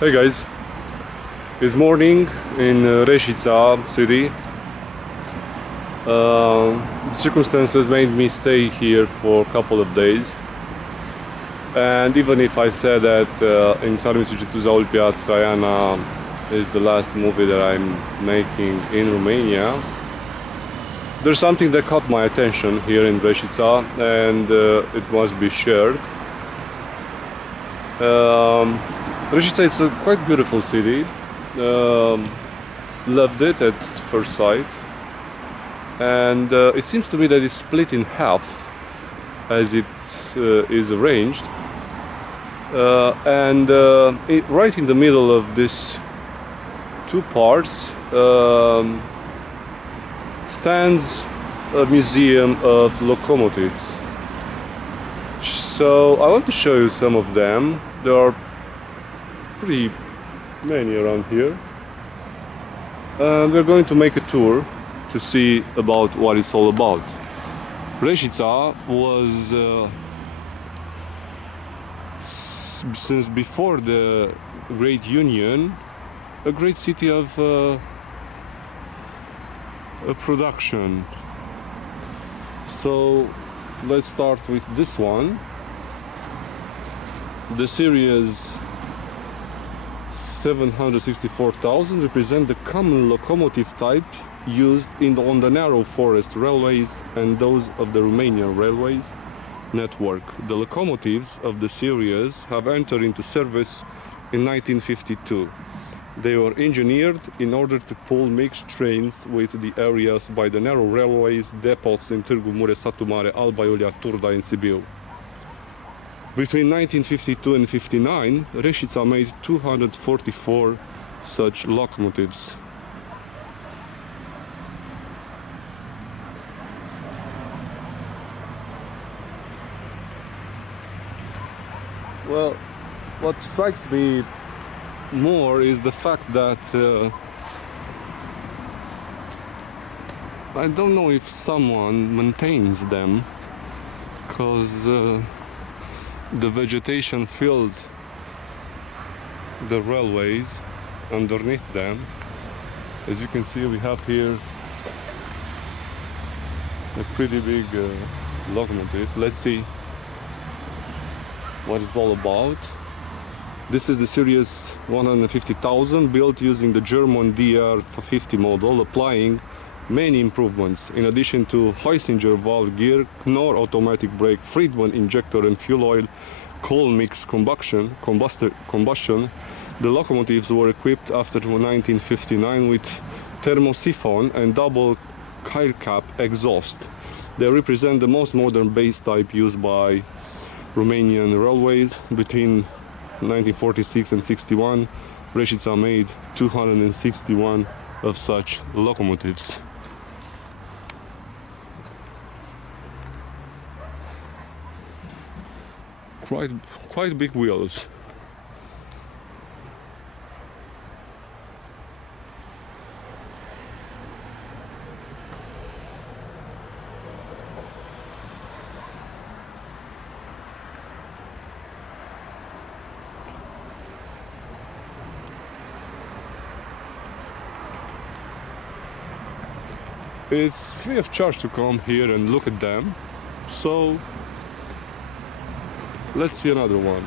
Hey guys, it's morning in Resita city. The circumstances made me stay here for a couple of days, and even if I said that in Sarmi Sucetuza Olpia Traiana is the last movie that I'm making in Romania, there's something that caught my attention here in Resita, and it must be shared. Resita is a quite beautiful city. Loved it at first sight, and it seems to me that it's split in half as it is arranged, and right in the middle of these two parts stands a museum of locomotives. So I want to show you some of them. There are pretty many around here, and we're going to make a tour to see about what it's all about. Resita was since before the Great Union a great city of production. So let's start with this one. The series 764,000 represent the common locomotive type used on the narrow forest railways and those of the Romanian railways network. The locomotives of the series have entered into service in 1952. They were engineered in order to pull mixed trains with the areas by the narrow railways depots in Târgu Mureș, Satu Mare, Alba Iulia, Turda and Sibiu. Between 1952 and 59, Resita made 244 such locomotives. Well, what strikes me more is the fact that I don't know if someone maintains them, because the vegetation filled the railways underneath them. As you can see, we have here a pretty big locomotive. Let's see what it's all about. This is the series 150,000, built using the German DR50 model, applying many improvements. In addition to Heusinger valve gear, Knorr automatic brake, Friedman injector and fuel oil, coal mix combustion, the locomotives were equipped after 1959 with thermosiphon and double coil cap exhaust. They represent the most modern base type used by Romanian railways. Between 1946 and 61, Resita made 261 of such locomotives. Quite big wheels. It's free of charge to come here and look at them, so let's see another one.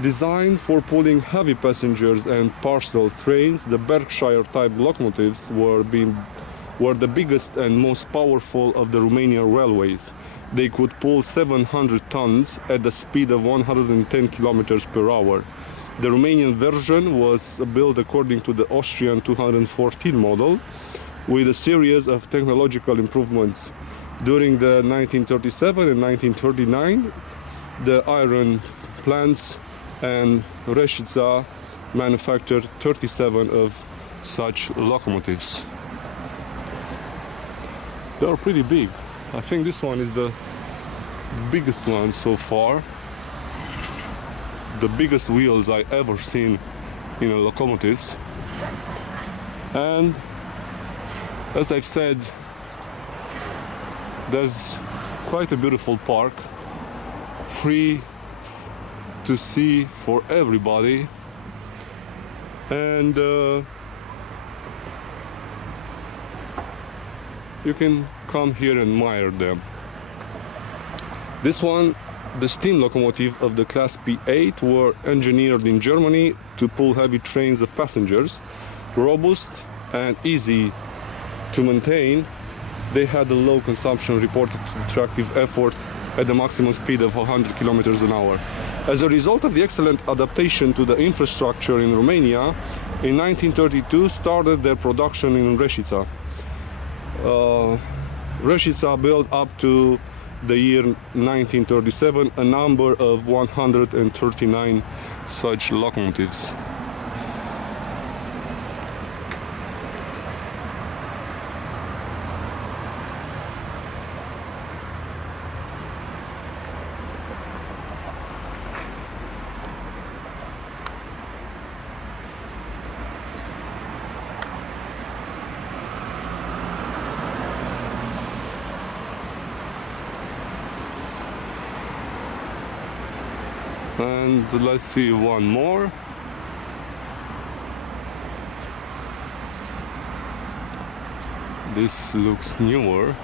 Designed for pulling heavy passengers and parcel trains, the Berkshire type locomotives were the biggest and most powerful of the Romanian railways. They could pull 700 tons at the speed of 110 kilometers per hour. The Romanian version was built according to the Austrian 214 model, with a series of technological improvements. During the 1937 and 1939, the iron plants and Resita manufactured 37 of such locomotives. They are pretty big. I think this one is the biggest one so far. The biggest wheels I ever seen in a locomotives. And as I've said, there's quite a beautiful park, free to see for everybody. and you can come here and admire them. This one, the steam locomotive of the class P8, were engineered in Germany to pull heavy trains of passengers. Robust and easy to maintain, they had a low consumption reported tractive effort at the maximum speed of 100 kilometers an hour. As a result of the excellent adaptation to the infrastructure in Romania, in 1932 started their production in Resita. Resita built up to the year 1937 a number of 139 such locomotives. And let's see one more. This looks newer.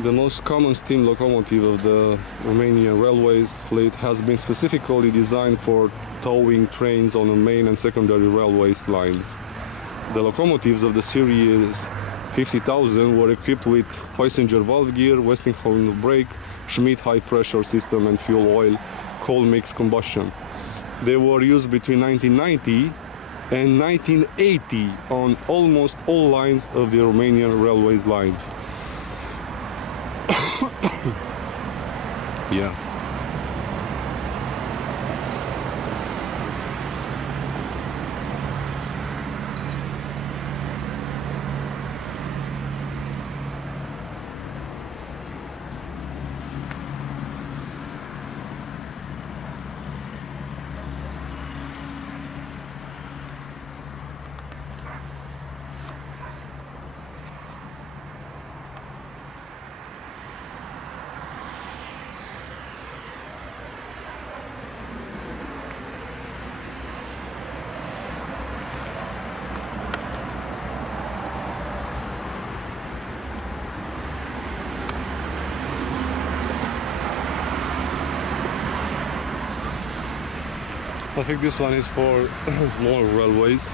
The most common steam locomotive of the Romanian railways fleet has been specifically designed for towing trains on the main and secondary railways lines. The locomotives of the series 50,000 were equipped with Heusinger valve gear, Westinghouse brake, Schmidt high-pressure system and fuel oil coal mix combustion. They were used between 1990 and 1980 on almost all lines of the Romanian railways lines. Yeah. I think this one is for small railways.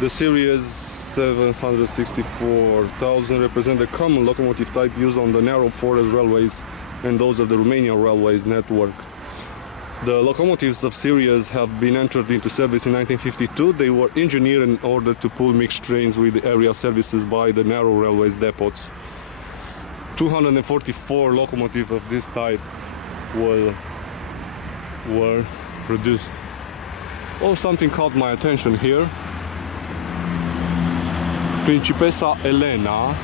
The series 764,000 represent a common locomotive type used on the narrow forest railways and those of the Romanian railways network. The locomotives of series have been entered into service in 1952. They were engineered in order to pull mixed trains with the area services by the narrow railways depots. 244 locomotives of this type were produced. Oh, something caught my attention here. Principessa Elena.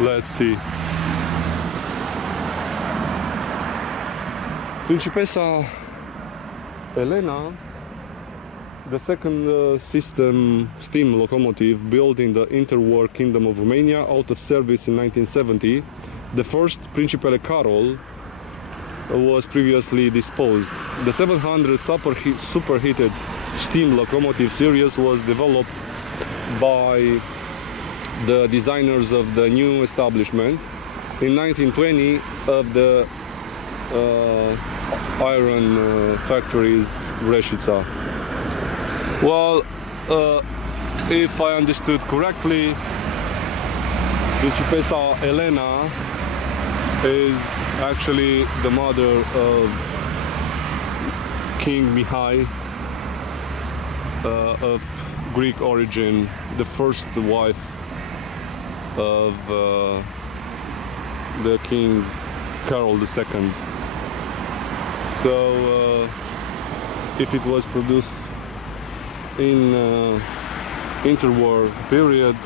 Let's see. Principessa Elena, the second system steam locomotive built in the interwar Kingdom of Romania, out of service in 1970. The first, Principele Carol, was previously disposed. The 700 superheated steam locomotive series was developed by the designers of the new establishment in 1920 of the iron factories Resita. Well, if I understood correctly, Principessa Elena is actually the mother of King Mihai, of Greek origin, the first wife of the King Carol II. So if it was produced in interwar period,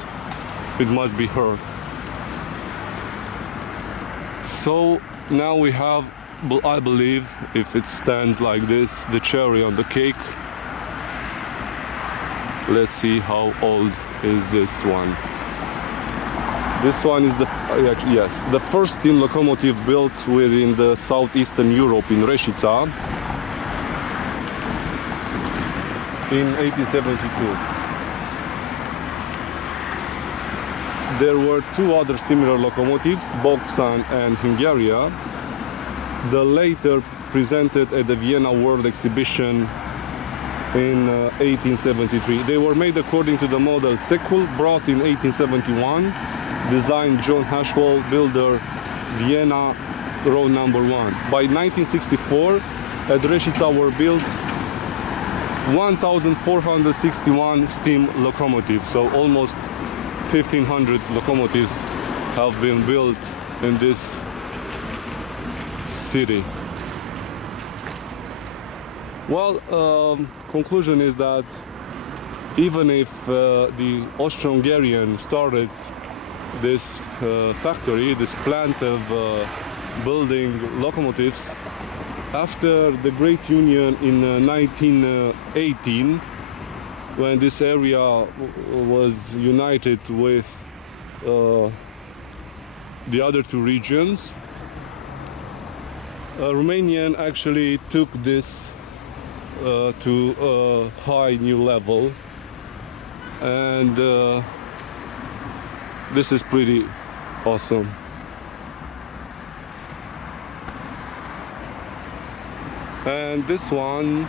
it must be her. So now we have, I believe, if it stands like this, the cherry on the cake. Let's see how old is this one. This one is the yes, the first steam locomotive built within the southeastern Europe in Resita in 1872. There were two other similar locomotives, Boxan and Hungaria. The later presented at the Vienna World Exhibition in 1873. They were made according to the model Secul, brought in 1871, designed John Hashwell, builder, Vienna, row number 1. By 1964, at Resita were built 1,461 steam locomotives, so almost 1,500 locomotives have been built in this city. Well, conclusion is that even if the Austro-Hungarian started this factory, this plant of building locomotives, after the Great Union in 1918, when this area was united with the other two regions, Romanian actually took this to a high new level, and this is pretty awesome. And this one,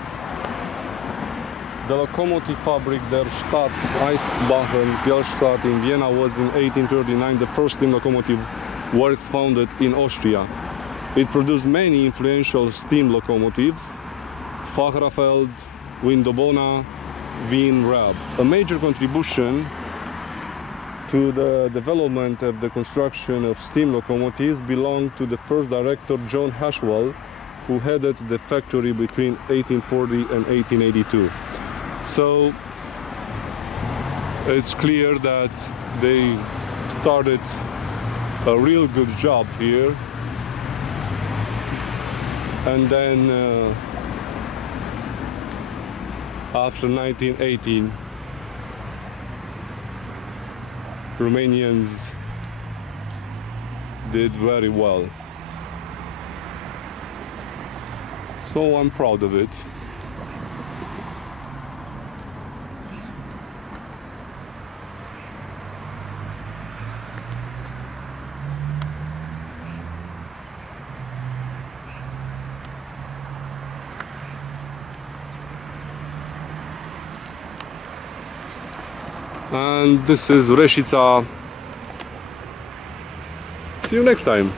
the Locomotive Fabrik der Stadt Eisbachen Pielstadt in Vienna, was in 1839 the first steam locomotive works founded in Austria. It produced many influential steam locomotives: Fahrerfeld, Windobona, Wien Rab. A major contribution to the development of the construction of steam locomotives belonged to the first director, John Hashwell, who headed the factory between 1840 and 1882. So it's clear that they started a real good job here, and then after 1918, Romanians did very well. So I'm proud of it. And this is Resita. See you next time.